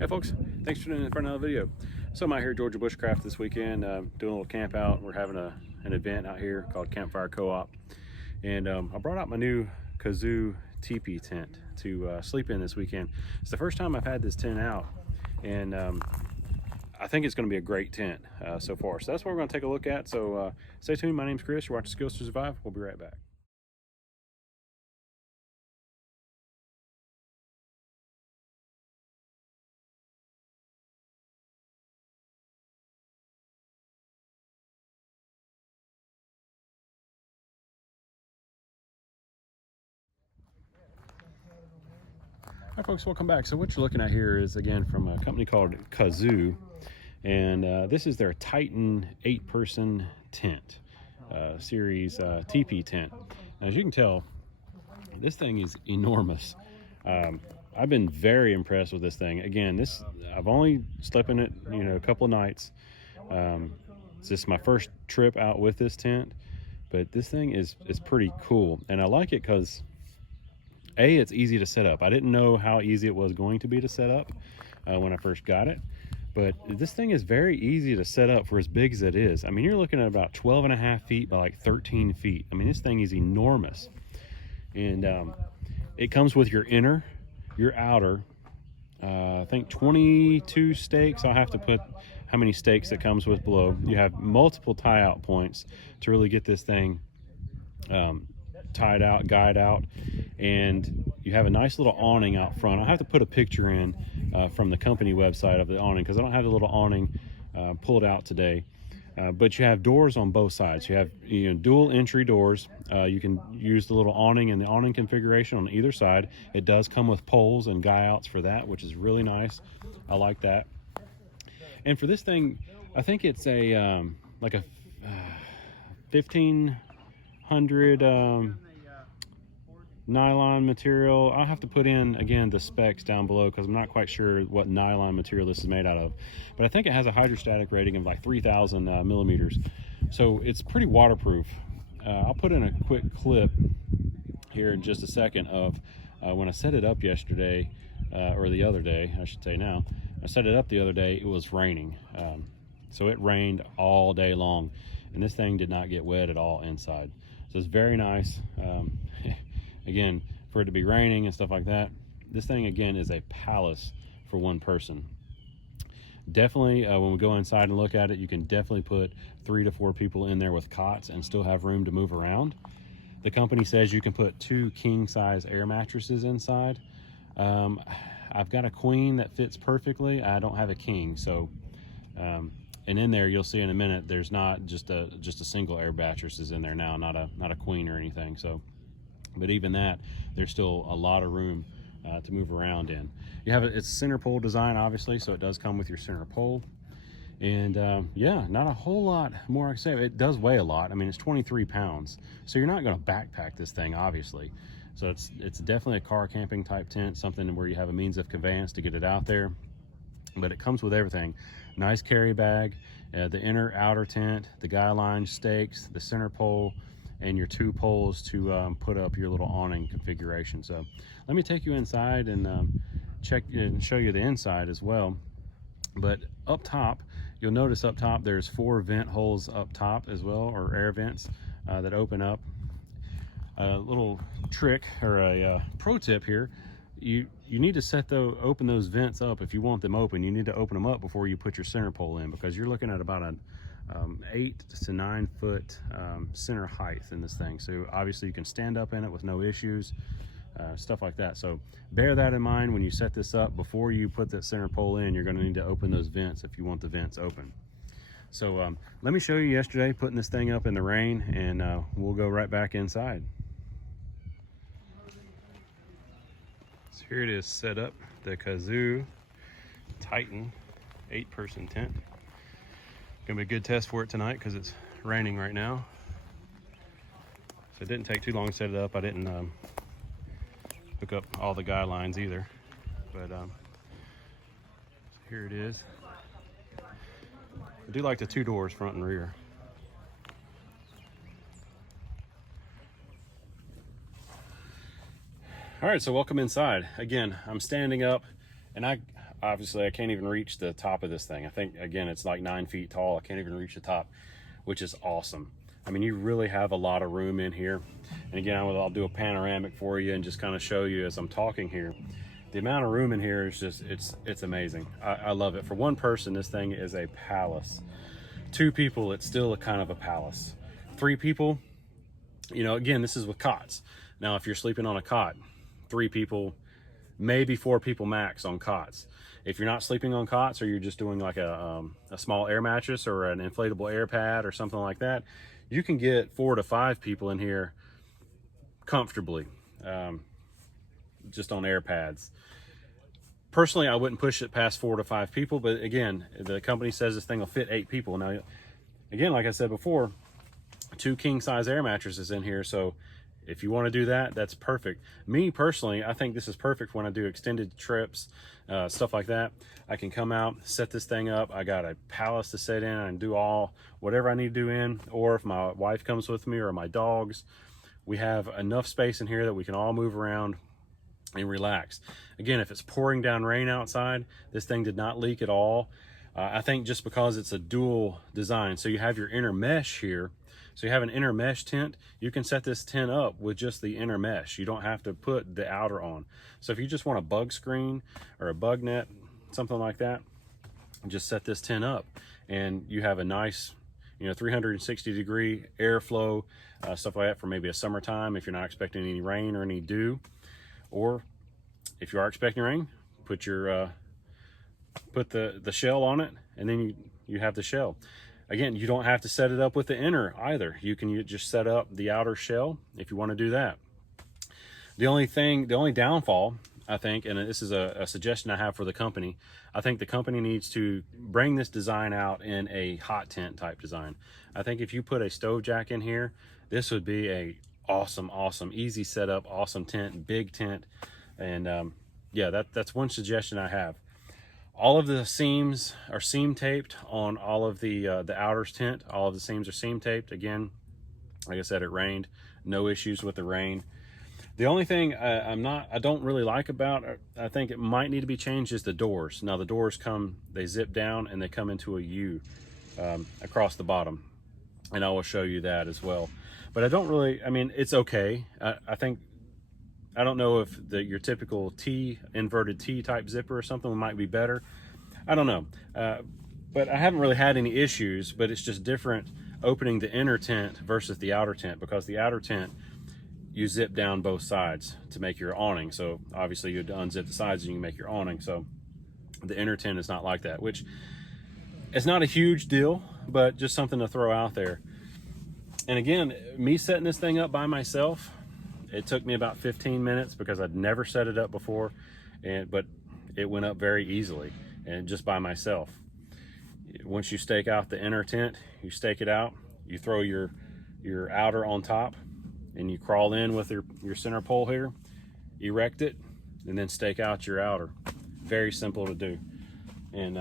Hey folks, thanks for tuning in for another video. So I'm out here at Georgia Bushcraft this weekend, doing a little camp out. We're having an event out here called Campfire Co-op. And I brought out my new Kazoo teepee tent to sleep in this weekend. It's the first time I've had this tent out, and I think it's going to be a great tent so far. So that's what we're going to take a look at. So stay tuned. My name's Chris. You're watching Skills to Survive. We'll be right back. Hi folks, welcome back. So what you're looking at here is, again, from a company called Kazoo, and this is their Titan 8-person tent, series teepee tent. Now, as you can tell, this thing is enormous. I've been very impressed with this thing. Again, I've only slept in it, a couple of nights. This is my first trip out with this tent, but this thing is pretty cool, and I like it because it's easy to set up. I didn't know how easy it was going to be to set up when I first got it, but this thing is very easy to set up for as big as it is. I mean, you're looking at about 12 and a half feet by like 13 feet. I mean, this thing is enormous. And it comes with your inner, your outer, I think 22 stakes. I'll have to put how many stakes it comes with below. You have multiple tie out points to really get this thing tied out, guyed out, and you have a nice little awning out front. I'll have to put a picture in from the company website of the awning, because I don't have the little awning pulled out today. But you have doors on both sides. You have dual entry doors. You can use the little awning and the awning configuration on either side. It does come with poles and guy outs for that, which is really nice. I like that. And for this thing, I think it's a like a 1500 nylon material. I'll have to put in again the specs down below, because I'm not quite sure what nylon material this is made out of, but I think it has a hydrostatic rating of like 3,000 millimeters, so it's pretty waterproof. I'll put in a quick clip here in just a second of when I set it up yesterday, or the other day I should say. Now I set it up the other day, it was raining, so it rained all day long, and this thing did not get wet at all inside, so it's very nice. Again, for it to be raining and stuff like that, this thing again is a palace for one person. Definitely, when we go inside and look at it, you can definitely put 3 to 4 people in there with cots and still have room to move around. The company says you can put 2 king-size air mattresses inside. I've got a queen that fits perfectly. I don't have a king, so and in there you'll see in a minute, there's not just a single air mattress is in there now, not a queen or anything. So, but even that, there's still a lot of room to move around in. You have it's center pole design, obviously, so it does come with your center pole. And yeah, not a whole lot more I can say. It does weigh a lot. I mean, it's 23 pounds, so you're not going to backpack this thing, obviously. So it's definitely a car camping type tent, something where you have a means of conveyance to get it out there. But it comes with everything. Nice carry bag, the inner outer tent, the guy line stakes, the center pole, and your 2 poles to put up your little awning configuration. So let me take you inside and check and show you the inside as well. But up top, you'll notice up top there's 4 vent holes up top as well, or air vents that open up. A little trick, or a pro tip here: you need to open those vents up. If you want them open, you need to open them up before you put your center pole in, because you're looking at about an 8 to 9 foot center height in this thing. So obviously you can stand up in it with no issues, stuff like that. So bear that in mind when you set this up. Before you put that center pole in, you're going to need to open those vents if you want the vents open. So let me show you yesterday putting this thing up in the rain, and we'll go right back inside. So here it is set up, the Kazoo Titan 8-person tent. Gonna be a good test for it tonight because it's raining right now. So it didn't take too long to set it up. I didn't hook up all the guy lines either, but so here it is. I do like the 2 doors, front and rear. All right, so welcome inside. Again, I'm standing up, and obviously I can't even reach the top of this thing. I think, again, it's like 9 feet tall. I can't even reach the top, which is awesome. I mean, you really have a lot of room in here. And again, I'll do a panoramic for you and just kind of show you as I'm talking here. The amount of room in here is just, it's amazing. I love it. For one person, this thing is a palace. 2 people, it's still a kind of a palace. 3 people, you know, again, this is with cots. Now, if you're sleeping on a cot, 3 people, maybe 4 people max on cots. If you're not sleeping on cots, or you're just doing like a small air mattress or an inflatable air pad or something like that, you can get 4 to 5 people in here comfortably, just on air pads. Personally, I wouldn't push it past 4 to 5 people, but again, the company says this thing will fit 8 people. Now, again, like I said before, 2 king size air mattresses in here, so if you want to do that, that's perfect. Me personally, I think this is perfect when I do extended trips, stuff like that. I can come out, set this thing up. I got a palace to sit in and do whatever I need to do in, or if my wife comes with me or my dogs, we have enough space in here that we can all move around and relax. Again, if it's pouring down rain outside, this thing did not leak at all. I think just because it's a dual design, so you have your inner mesh here. So you have an inner mesh tent. You can set this tent up with just the inner mesh. You don't have to put the outer on. So if you just want a bug screen or a bug net, something like that, just set this tent up and you have a nice, 360 degree airflow, stuff like that for maybe a summertime if you're not expecting any rain or any dew. Or if you are expecting rain, put your put the shell on it, and then you have the shell. Again, you don't have to set it up with the inner either. You can just set up the outer shell if you want to do that. The only downfall, I think, and this is a suggestion I have for the company, I think the company needs to bring this design out in a hot tent type design. I think if you put a stove jack in here, this would be a awesome, easy setup, awesome tent, big tent. And yeah, that's one suggestion I have. All of the seams are seam taped on all of the outer tent. All of the seams are seam taped. Again, like I said, it rained. No issues with the rain. The only thing I don't really like about it, I think it might need to be changed, is the doors. Now the doors they zip down and they come into a U across the bottom. And I will show you that as well. But I mean, it's okay. I don't know if your typical inverted T type zipper or something might be better. I don't know. But I haven't really had any issues, but it's just different opening the inner tent versus the outer tent, because the outer tent, you zip down both sides to make your awning. So obviously you'd unzip the sides and you can make your awning. So the inner tent is not like that, which it's not a huge deal, but just something to throw out there. And again, me setting this thing up by myself, it took me about 15 minutes because I'd never set it up before, but it went up very easily and just by myself. Once you stake out the inner tent, you stake it out, you throw your outer on top, and you crawl in with your center pole here, erect it, and then stake out your outer. Very simple to do. And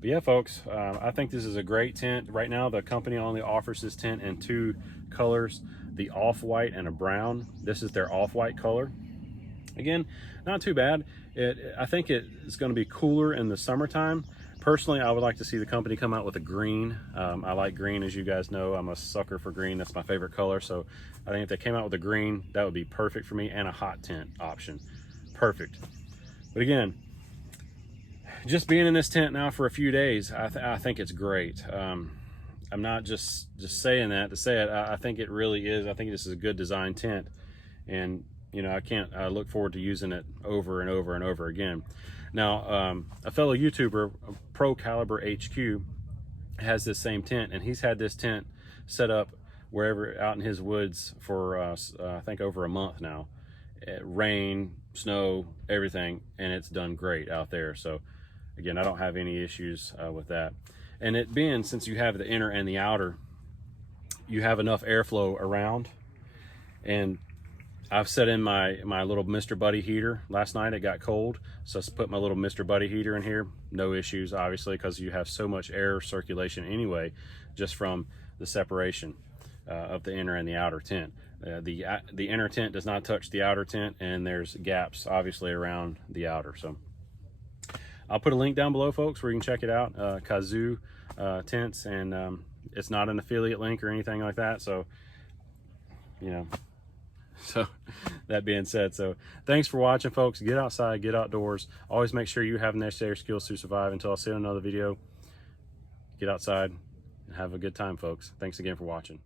but yeah, folks, I think this is a great tent. Right now, the company only offers this tent in 2 colors, the off-white and a brown. This is their off-white color. Again, not too bad. I think it's going to be cooler in the summertime. Personally, I would like to see the company come out with a green. I like green, as you guys know. I'm a sucker for green. That's my favorite color. So I think if they came out with a green, that would be perfect for me, and a hot tent option. Perfect. But again, just being in this tent now for a few days, I think it's great. I'm not just saying that to say it. I think it really is. I think this is a good design tent, and I look forward to using it over and over and over again. Now, a fellow YouTuber, Pro Caliber HQ, has this same tent, and he's had this tent set up wherever out in his woods for I think over a month now. Rain, snow, everything, and it's done great out there. So again, I don't have any issues with that. And it being, since you have the inner and the outer, you have enough airflow around. And I've set in my little Mr. Buddy heater. Last night it got cold, so I put my little Mr. Buddy heater in here. No issues, obviously, because you have so much air circulation anyway, just from the separation of the inner and the outer tent. The inner tent does not touch the outer tent, and there's gaps, obviously, around the outer. So I'll put a link down below, folks, where you can check it out. Kazoo tents, and it's not an affiliate link or anything like that. So, you know, so that being said, so thanks for watching, folks. Get outside, get outdoors. Always make sure you have necessary skills to survive. Until I see you in another video, get outside and have a good time, folks. Thanks again for watching.